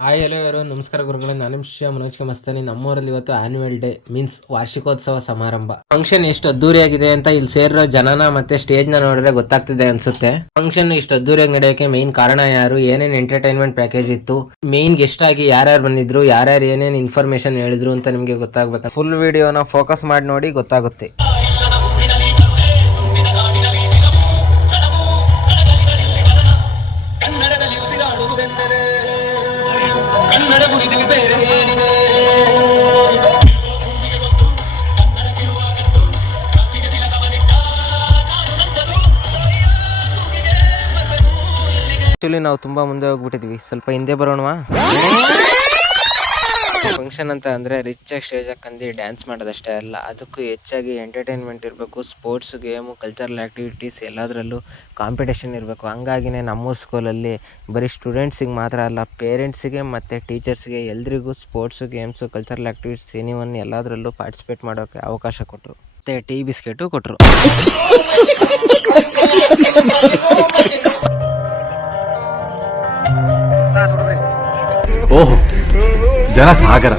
Hi hello ಯಾರು ನಮಸ್ಕಾರ ಗುರುಗಳು. ನಾನು ಮನೋಜ್ ಮಸ್ತಾನಿ. ನಮ್ಮೂರಲ್ಲಿ ಇವತ್ತು ಆನ್ಯುವಲ್ ಡೇ ಮೀನ್ಸ್ ವಾರ್ಷಿಕೋತ್ಸವ ಸಮಾರಂಭ ಫಂಕ್ಷನ್ ಎಷ್ಟು ಅದ್ದೂರಿಯಾಗಿದೆ ಅಂತ ಇಲ್ಲಿ ಸೇರಿರೋ ಜನನ ಮತ್ತೆ ಸ್ಟೇಜ್ ನ ನೋಡಿದ್ರೆ ಗೊತ್ತಾಗ್ತಿದೆ ಅನ್ಸುತ್ತೆ. ಫಂಕ್ಷನ್ ಇಷ್ಟು ಅದ್ದೂರಿಯಾಗಿ ನಡೆಯೋಕೆ ಮೇನ್ ಕಾರಣ ಯಾರು, ಏನೇನ್ ಎಂಟರ್ಟೈನ್ಮೆಂಟ್ ಪ್ಯಾಕೇಜ್ ಇತ್ತು, ಮೇನ್ ಗೆಸ್ಟ್ ಆಗಿ ಯಾರ್ಯಾರು ಬಂದಿದ್ರು, ಯಾರ್ಯಾರು ಏನೇನ್ ಇನ್ಫಾರ್ಮೇಶನ್ ಹೇಳಿದ್ರು ಅಂತ ನಿಮ್ಗೆ ಗೊತ್ತಾಗ್ಬೇಕು. ಫುಲ್ ವಿಡಿಯೋನ ಫೋಕಸ್ ಮಾಡಿ ನೋಡಿ ಗೊತ್ತಾಗುತ್ತೆ. ಆಕ್ಚುಲಿ ನಾವು ತುಂಬಾ ಮುಂದೆ ಹೋಗ್ಬಿಟ್ಟಿದ್ವಿ, ಸ್ವಲ್ಪ ಹಿಂದೆ ಬರೋಣವಾ. ಫಂಕ್ಷನ್ ಅಂತ ಅಂದ್ರೆ ರಿಚ್ ಆಗಿ ಸ್ಟೇಜ್ ಹಾಕಂದು ಡ್ಯಾನ್ಸ್ ಮಾಡೋದಷ್ಟೇ ಅಲ್ಲ, ಅದಕ್ಕೂ ಹೆಚ್ಚಾಗಿ ಎಂಟರ್ಟೈನ್ಮೆಂಟ್ ಇರಬೇಕು. ಸ್ಪೋರ್ಟ್ಸ್, ಗೇಮು, ಕಲ್ಚರಲ್ ಆಕ್ಟಿವಿಟೀಸ್ ಎಲ್ಲದರಲ್ಲೂ ಕಾಂಪಿಟೇಷನ್ ಇರಬೇಕು. ಹಂಗಾಗಿನೇ ನಮ್ಮ ಸ್ಕೂಲಲ್ಲಿ ಬರೀ ಸ್ಟೂಡೆಂಟ್ಸಿಗೆ ಮಾತ್ರ ಅಲ್ಲ, ಪೇರೆಂಟ್ಸಿಗೆ ಮತ್ತು ಟೀಚರ್ಸ್ಗೆ ಎಲ್ರಿಗೂ sports, games, cultural activities anyone ಎಲ್ಲದರಲ್ಲೂ ಪಾರ್ಟಿಸಿಪೇಟ್ ಮಾಡೋಕ್ಕೆ ಅವಕಾಶ ಕೊಟ್ಟರು. ಮತ್ತು ಟೀ ಬಿಸ್ಕೆಟು ಕೊಟ್ಟರು. ಓಹೋ, ಜನ ಸಾಗರ.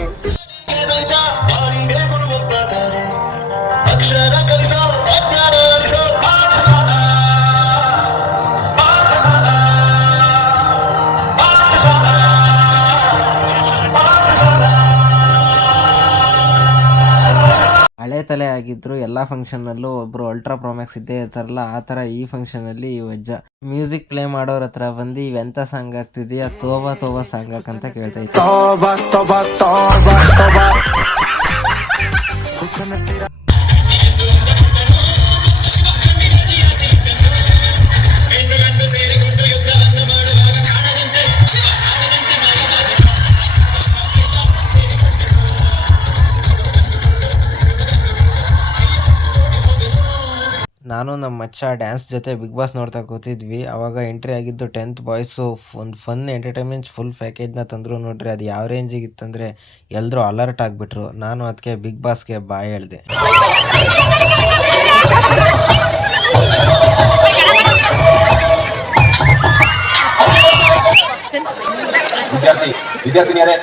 ಹಳೆ ತಲೆ ಆಗಿದ್ರು ಎಲ್ಲ ಫಂಕ್ಷನ್ನಲ್ಲೂ ಒಬ್ರು ಅಲ್ಟ್ರಾ ಪ್ರೋಮ್ಯಾಕ್ಸ್ ಇದ್ದೇ ಇರ್ತಾರಲ್ಲ, ಆ ಥರ ಈ ಫಂಕ್ಷನಲ್ಲಿ ಈ ವಜ್ಜ ಮ್ಯೂಸಿಕ್ ಪ್ಲೇ ಮಾಡೋರ ಹತ್ರ ಬಂದು ಇವೆಂತ ಸಾಂಗ್ ಆಗ್ತಿದೆಯಾ, ತೋಬಾ ತೋಬಾ ಸಾಂಗ್ ಹಾಕಂತ ಕೇಳ್ತಾ ಇತ್ತು. ನಾನು ನಮ್ಮ ಮಚ್ಚ ಡ್ಯಾನ್ಸ್ ಜೊತೆ ಬಿಗ್ ಬಾಸ್ ನೋಡ್ತಾ ಕೂತಿದ್ವಿ. ಅವಾಗ ಎಂಟ್ರಿ ಆಗಿದ್ದು 10th ಬಾಯ್ಸು. ಒಂದು ಫನ್ ಎಂಟರ್ಟೈನ್ಮೆಂಟ್ ಫುಲ್ ಪ್ಯಾಕೇಜ್ನ ತಂದರು ನೋಡ್ರಿ. ಅದು ಯಾವ ರೇಂಜಿಗೆ ಇತ್ತಂದರೆ ಎಲ್ಲರೂ ಅಲರ್ಟ್ ಆಗಿಬಿಟ್ರು. ನಾನು ಅದಕ್ಕೆ ಬಿಗ್ ಬಾಸ್ಗೆ ಬಾಯ್ ಹೇಳಿದೆ. ವಿದ್ಯಾರ್ಥಿನಿಯರೇ,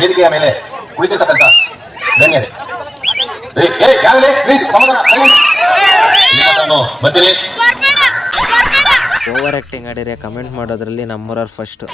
ವೇದಿಕೆಯ ಮೇಲೆ ಕುಳಿತಿರ್ತಕ್ಕಂಥ ಗಣ್ಯರೇ, ಓವರ್ ಆಕ್ಟಿಂಗ್ ಆಡಿದ್ರೆ ಕಮೆಂಟ್ ಮಾಡೋದ್ರಲ್ಲಿ ನಮ್ಮೂರವ್ರು first.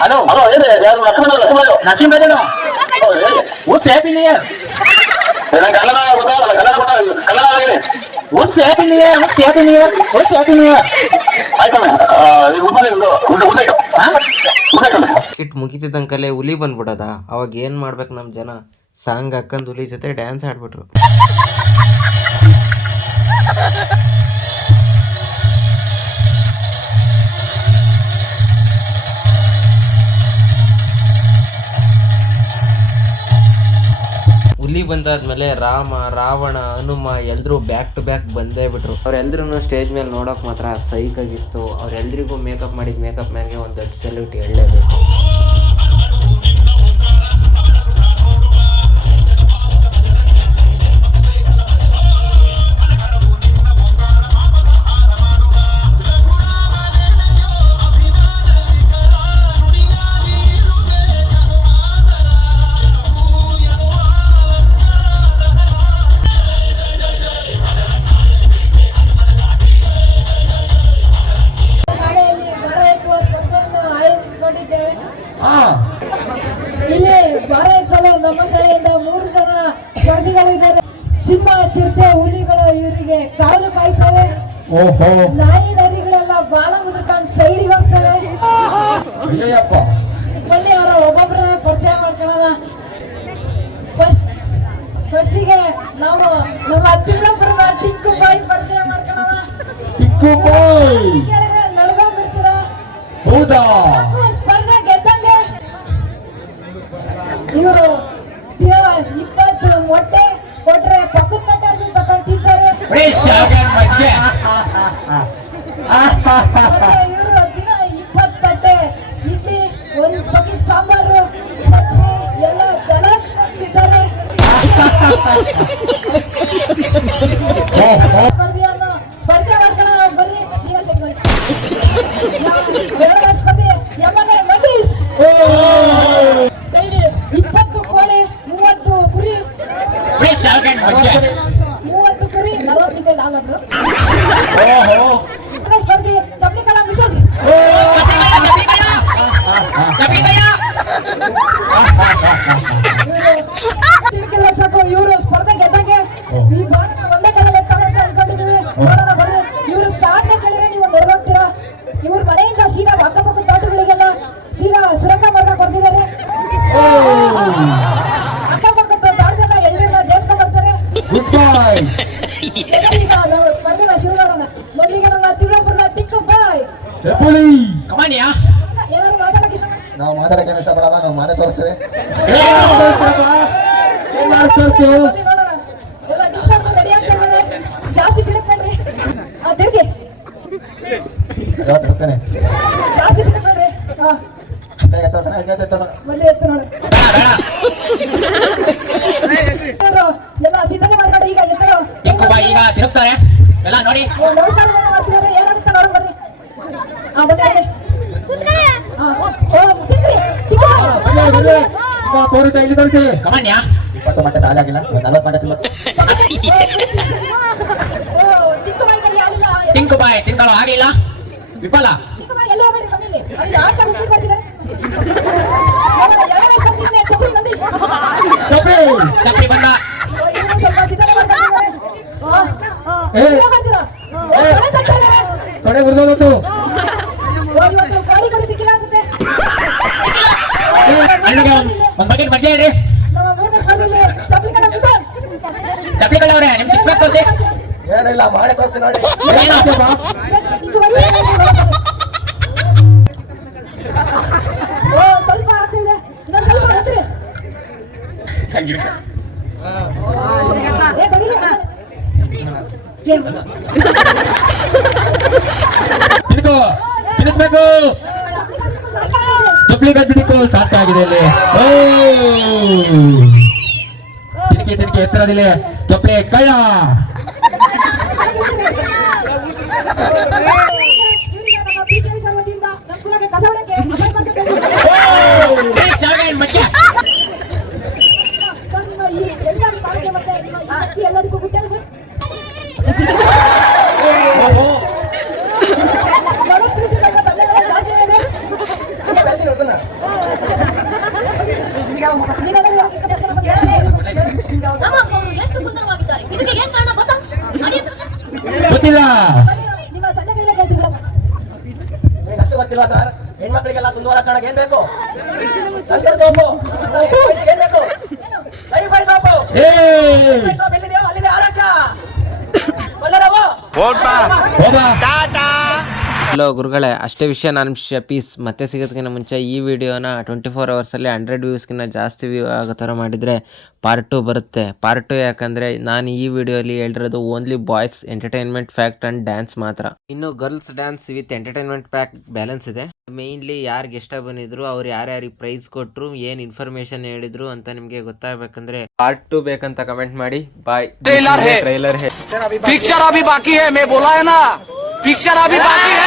Hello hello, Naseem happy new year. Skit ಮುಗಿತಿದ್ದಂಕಲ್ಲೇ ಹುಲಿ ಬಂದ್ಬಿಡದ. ಅವಾಗ ಏನ್ ಮಾಡ್ಬೇಕು ನಮ್ಮ ಜನ, ಸಾಂಗ್ ಹಾಕೊಂಡು ಹುಲಿ ಜೊತೆ ಡ್ಯಾನ್ಸ್ ಆಡ್ಬಿಟ್ರು. ಹುಲಿ ಬಂದಾದ್ಮೇಲೆ ರಾಮ, ರಾವಣ, ಹನುಮ ಎಲ್ರೂ ಬ್ಯಾಕ್ ಟು ಬ್ಯಾಕ್ ಬಂದೇ ಬಿಟ್ರು. ಅವ್ರೆಲ್ರೂ ಸ್ಟೇಜ್ ಮೇಲೆ ನೋಡೋಕೆ ಮಾತ್ರ ಸೈಕ್ ಆಗಿತ್ತು. ಅವ್ರೆಲ್ರಿಗೂ ಮೇಕಪ್ ಮಾಡಿದ ಮೇಕಪ್ ಮ್ಯಾನ್ಗೆ ಒಂದು ದೊಡ್ಡ ಸೆಲ್ಯೂಟ್ ಹೇಳಲೇಬೇಕು. ಇಲ್ಲಿ ಭಾರತದಲ್ಲಿ ನಮ್ಮ ಶಾಲೆಯಿಂದ 3 ಜನ ಸ್ಪರ್ಧಿಗಳಿದ್ದಾರೆ. ಸಿಂಹ, ಚಿರತೆ, ಹುಲಿಗಳು ಇವರಿಗೆ ಕಾವಲು ಕಾಯ್ತವೆ. ನಾಯಿ ನರಿಗಳೆಲ್ಲ ಬಾಲ ಮುದ್ರಕೊಂಡು ಸೈಡಿಗೆ ಹೋಗ್ತವೆ. ಅಯ್ಯಪ್ಪ. ಬನ್ನಿ ಅವರ ಒಬ್ಬೊಬ್ಬರನ್ನ ಪರಿಚಯ ಮಾಡ್ಕೊಳ್ಳೋಣ. ಫಸ್ಟಿಗೆ ನಾವು ನಮ್ಮ ತಿಮ್ಮಪ್ಪನ ಟಿಂಕು ಬಾಯಿ ಪರಿಚಯ ಮಾಡ್ಕೊಳ್ಳೋಣ. ಟಿಂಕು ಬಾಯ್ ಕೇಳಿದ್ರೆ ನಡ್ಕೊಂಡ್ ಬಿಡ್ತೀರಾ. ಹೌದಾ? ಸಾಕು, ಸ್ಪರ್ಧೆ ಗೆದ್ದಂಗೆ. ಇವರು 20 ಮೊಟ್ಟೆ ಕೊಟ್ರೆ ಪಕ್ಕದ ತಟ್ಟೆ ತಗೊಂಡು ತಿಂತಾರೆ. ಇವರು ದಿನ 20 ತಟ್ಟೆ ಇಡ್ಲಿ, ಒಂದು ಪಕ್ಕದ ಸಾಂಬಾರು, ಚಟ್ನಿ ಎಲ್ಲ ದನ ತಿಂತಾರೆ. ಸ್ಪರ್ಧೆಯನ್ನು ಪರಿಚಯ ಮಾಡ್ಕೊಳ್ಳೋಣ. ಬನ್ನಿ, ಈಗ ಎರಡನೇ ಸ್ಪರ್ಧೆ ಯಮನೆ ಮನೀಶ್. ಕೈಲಿ 20 ಕೋಳಿ, 30 ಕುರಿ, 30 ಕುರಿ, 40 ಕೈಲಿ ಆಗದ್ದು. ಸ್ಪರ್ಧೆ ಚಪ್ಲಿಕಳ ಮಿಥುನ್. ತಿಳ್ಕಿಲ್ಲ ಸಾಕು, ಇವರು ಸ್ಪರ್ಧೆ ಗೆದ್ದಂಗೆ. ಈ ಬಾರಿ ಒಂದೇ ಕಾಲದಲ್ಲಿ ತಗೊಂಡು ಅನ್ಕೊಂಡಿದೀವಿ. ನೋಡೋಣ ಬರ್ರಿ. ಇವರು ಸಾಧನೆ ಕೇಳಿದ್ರೆ ನೀವು ನೋಡ್ಬೋಗ್ತೀರಾ. ಇವ್ರ ಮನೆಯಿಂದ ಸೀದಾ ಅಕ್ಕಪಕ್ಕ ತೋಟಗಳಿಗೆಲ್ಲ ಸೀದಾ ಸುರಂಗ ಮಾರ್ಗ ಬರ್ತಿದ್ದಾರೆ. ಅಕ್ಕಪಕ್ಕ ತೋಟದಲ್ಲ ಎಳ್ಳಿನ ದೇವ್ಕ ಬರ್ತಾರೆ. ಈಗ ನಾವು ಸ್ಪರ್ಧೆನ ಶುರು ಮಾಡೋಣ. ಮೊದಲಿಗೆ ನಮ್ಮ ತಿಮ್ಮಪ್ಪನ ಟಿಂಕು ಬಾಯ್. ಏನಾದ್ರು ಮಾತಾಡಕ್ಕೆ ಇಷ್ಟ? ನಾವು ಮಾತಾಡಕ್ಕೆ ಇಷ್ಟಪಡಲ್ಲ, ನಾವು ಮನೆ ತೋರಿಸ್ತೇವೆ. ಬನ್ನಿ ನೋಡೋಣ. ಎಲ್ಲ ಟಿಪ್ಸ್ ರೆಡಿ ಆಗ್ತಿದ್ದಾರೆ. ಜಾಸ್ತಿ ತಿಳ್ಕೊಂಡ್ರಿ. ತಿರುಗಿ ತಿಳ್ತೇನೆ. ಜಾಸ್ತಿ ತಿಳ್ಕೊಂಡ್ರಿ. ಮೊದಲೇ ಎತ್ತು ನೋಡು. ಎಲ್ಲ ಸಿದ್ಧತೆ ಮಾಡ್ಕೊಂಡು ಈಗ ಎತ್ತಲು ಈಗ ತಿರುಗ್ತಾರೆ ಎಲ್ಲ ನೋಡಿ. ನಮಸ್ಕಾರ ಮಾಡ್ತಿದ್ದಾರೆ. ಏನಾಗುತ್ತೆ ನೋಡು ಬರ್ರಿ. ಬನ್ನಿ. ಕಮಾನ್ಯ 20 ಮಟ್ಟ ಸಾಲ ಆಗಿಲ್ಲ, 40 ಮಟ್ಟ ಟಿಂಕು ಬಾಯ್ ತಿನ್ಕೊಳ್ಳೋ ಆಗಿಲ್ಲ. ವಿಫಲ. ಎಲ್ಲ ಹೋಗ್ಬೇಡಿ ಮನೇಲಿ. ಅಲ್ಲಿ ಲಾಸ್ಟ್ ಟೈಮ್ ಉಪ್ಪಿಟ್ಟು ಬರ್ತಿದ್ದಾರೆ. ಎರಡನೇ ಸ್ಪರ್ಧೆಯಲ್ಲಿ ಚಪ್ರಿ ನಂದೀಶ್. ಚಪ್ರಿ ಬಂದ. ಇವರು ಸ್ವಲ್ಪ ಸಿದ್ಧತೆ ಮಾಡ್ಕೊಂಡಿದ್ದಾರೆ. ಬರ್ತೀರಾ? ಇವತ್ತು ಕೋಳಿ ಕೋಳಿ ಸಿಕ್ಕಿಲ್ಲ ಅನ್ಸುತ್ತೆ. ಅಲ್ಲಿಗೆ ಒಂದ್ ಬಕೆಟ್ ಬಜ್ಜೆ ಇಡ್ರಿ. ನಮ್ಮ ಮೂರನೇ ಸ್ಪರ್ಧೆಯಲ್ಲಿ ಚಪ್ಲಿಕಳ ಮಿಥುನ್. ಚಪ್ಲಿ ಕಳ್ಳವ್ರೆ ನಿಮ್ ಸಿಕ್ಸ್ ಪ್ಯಾಕ್ ತೋರಿಸಿ. ಏನಿಲ್ಲ, ಮಾಡಿ ತೋರಿಸ್ತೀನಿ ನೋಡಿ. ಸ್ವಲ್ಪ ಆಗ್ತಿದೆ. ಇನ್ನೊಂದು ಸ್ವಲ್ಪ ಹತ್ತಿರಿ. ತಿನ್ಬೇಕು. ಚಪ್ಲಿ ಗದ್ಬಿಟ್ಟು ಸಾಕಾಗಿದೆ ಇಲ್ಲಿ. ತಿನ್ಕೆ ಎತ್ತರದಿಲ್ಲ. ಚಪ್ಲಿ ಕಳ್ಳ. ಕಸ ಹೊಡಕ್ಕೆ ಮತ್ತೆ ನಿಮ್ಮ ಈ ಶಕ್ತಿ ಎಲ್ಲರಿಗೂ ಗುಡ್ಡೇನು ಸರ್? ಎಷ್ಟು ಸುಂದರವಾಗಿದ್ದಾರೆ. ಇದಕ್ಕೆ ಏನ್ ಕಾರಣ ಗೊತ್ತಾ? ಗೊತ್ತಿಲ್ಲ. ನಿಮ್ಮ ತಂದೆ ಕೈಲೇ ಕೇಳ್ತಿಲ್ಲ. ಅಷ್ಟು ಗೊತ್ತಿಲ್ವಾ ಸರ್? ಹೆಣ್ಮಕ್ಳಿಗೆಲ್ಲ ಸುಂದರ ಕಾಣಕ್ಕೆ ಏನ್ ಬೇಕು? ಸಂಸದ ಸೋಪು. ಏನ್ ಬೇಕು? Li-Fi soap. ಸೋಪ್ ಎಲ್ಲಿದೆಯೋ ಅಲ್ಲಿದೆ ಆರೋಗ್ಯ. ಹಲೋ ಗುರುಗಳೇ, ಅಷ್ಟೇ ವಿಷಯ ನಾನು ಪೀಸ್ ಮತ್ತೆ ಸಿಗೋದಕ್ಕಿಂತ ಮುಂಚೆ ಈ ವಿಡಿಯೋನ 24 ಅವರ್ಸಲ್ಲಿ 100 ವ್ಯೂಸ್ಗಿಂತ ಜಾಸ್ತಿ ವ್ಯೂ ಆಗೋ ಥರ ಮಾಡಿದರೆ ಪಾರ್ಟ್ 2 ಬರುತ್ತೆ. ಪಾರ್ಟ್ 2 ಯಾಕಂದರೆ ನಾನು ಈ ವಿಡಿಯೋಲಿ ಹೇಳಿರೋದು only boys entertainment fact and dance ಮಾತ್ರ. ಇನ್ನು girls dance with entertainment pack balance ಇದೆ. ಮೇಯ್ನ್ಲಿ ಯಾರಿಗೆ ಇಷ್ಟ ಬಂದಿದ್ರು, ಅವ್ರು ಯಾರ್ಯಾರಿಗೆ ಪ್ರೈಸ್ ಕೊಟ್ಟರು, ಏನು ಇನ್ಫಾರ್ಮೇಶನ್ ಹೇಳಿದ್ರು ಅಂತ ನಿಮಗೆ ಗೊತ್ತಾಗಬೇಕಂದ್ರೆ ಪಾರ್ಟ್ 2 ಬೇಕಂತ ಕಮೆಂಟ್ ಮಾಡಿ. ಬಾಯ್. ಟ್ರೈಲರ್ है, पिक्चर अभी बाकी है, मैं बोला है ना, पिक्चर अभी बाकी है.